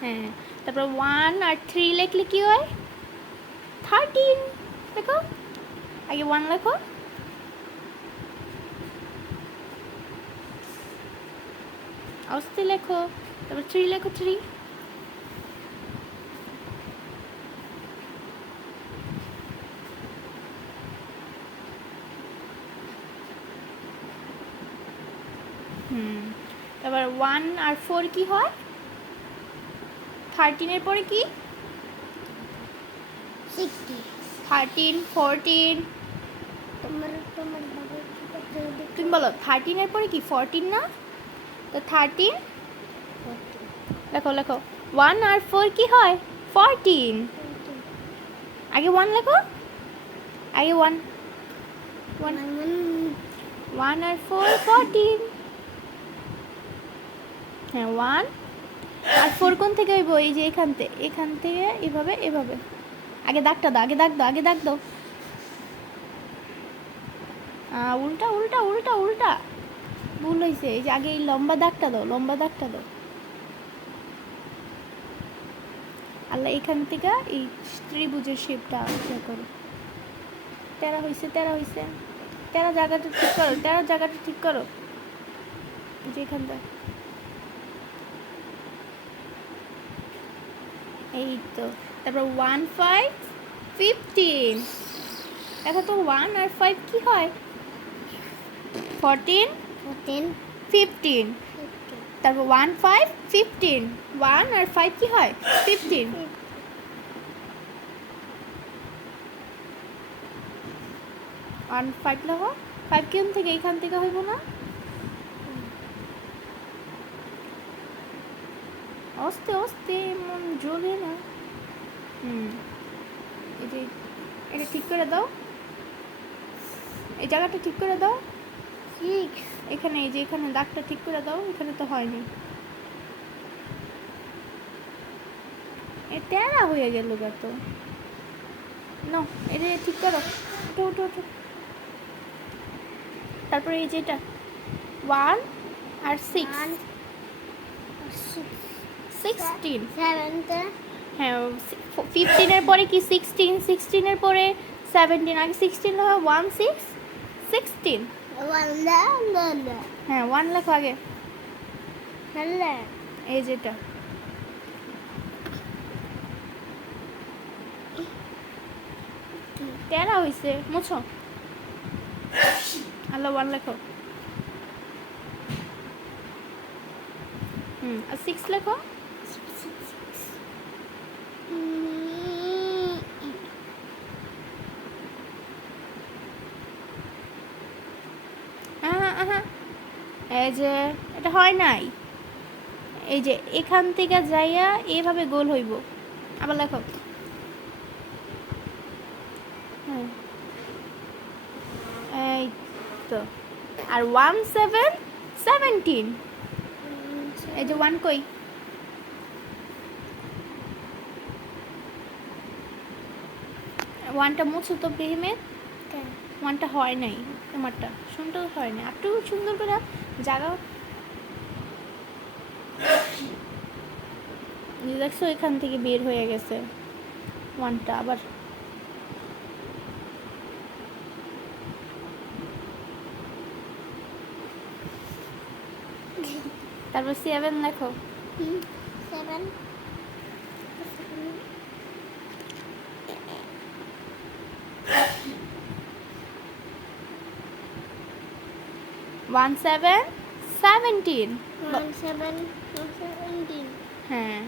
হ্যাঁ তারপর ওয়ান আর থ্রি লিখলে কি হয়? থার্টিন দেখো আগে ওয়ান লেখো। আস্তে লেখো, তারপর থ্রি লেখো থ্রি হুম, তারপর ওয়ান আর ফোর কি হয়? থার্টিনের পরে কি? থার্টিন ফোরটিন তুমি বলো থার্টিনের পরে কি? ফোরটিন না? তো থার্টিন লেখো লেখো। ওয়ান আর ফোর কি হয়? ফোরটিন আগে ওয়ান লেখো। আগে ওয়ান ওয়ান ওয়ান আর ফোর ফোরটিন হ্যাঁ ওয়ান আর ফোর কোন থেকে হইব? এই যে এখান থেকে এখান থেকে এভাবে এভাবে। আগে দাগটা দাও, আগে দাগ দাও, আগে দাগ দাও। উল্টা উল্টা উল্টা উল্টা। ভুল হয়েছে এই যে আগে এই লম্বা দাগটা দাও, লম্বা দাগটা দাও। আল্লাহ এখান থেকে এই ত্রিভুজের শেপটা ইয়ে করো। তেরা হয়েছে তেরা হয়েছে তেরা জায়গাটা ঠিক করো, তেরা জায়গাটা ঠিক করো। এই যে এখানটা এই তো তারপর ওয়ান ফাইভ ফিফটিন দেখো তো ওয়ান আর ফাইভ কি হয়? ফোরটিন ফোরটিন ফিফটিন তারপর ওয়ান ফাইভ ফিফটিন ওয়ান আর ফাইভ কি হয়? ফিফটিন ওয়ান ফাইভ লেখো ফাইভ কেন থেকে? এখান থেকে হইব না? আস্তে আস্তে মন জ্বলে না। হুম। এই এটা ঠিক করে দাও। এই জায়গাটা ঠিক করে দাও। ঠিক। এখানে এই যে এখানে দাগটা ঠিক করে দাও এখানে তো হয়নি। এ তেরা হয়ে গেল তো। নাও এটা ঠিক করো। ওঠো ওঠো ওঠো তারপরে এই যে এটা ওয়ান আর সিক্স সিক্স সিক্সটিন হ্যাঁ ফিফটিনের পরে কি সিক্সটিন সিক্সটিনের পরে সেভেন্টিন আগে সিক্সটিন লেখা ওয়ান সিক্স সিক্সটিন হ্যাঁ ওয়ান লেখো আগে। এই যেটা। তেরা হয়েছে মুছো। আল্লাহ ওয়ান লেখো হুম আর সিক্স লেখো। আহা, আহা। এই যে এটা হয় নাই। এই যে এখান থেকে যাইয়া এভাবে গোল হইব। আবার লেখো। হ্যাঁ। এই তো। আর ওয়ান সেভেন সেভেন্টিন এই যে ওয়ান কই? ওয়ানটা মুছো তো প্রেমের ওয়ানটা হয় নাই তোমারটা সুন্দর হয় না একটু সুন্দর করে জায়গা দেখছ এখান থেকে বের হয়ে গেছে ওয়ানটা আবার। তারপর সেভেন লেখো seven one seven seventeen one seven seventeen হ্যাঁ।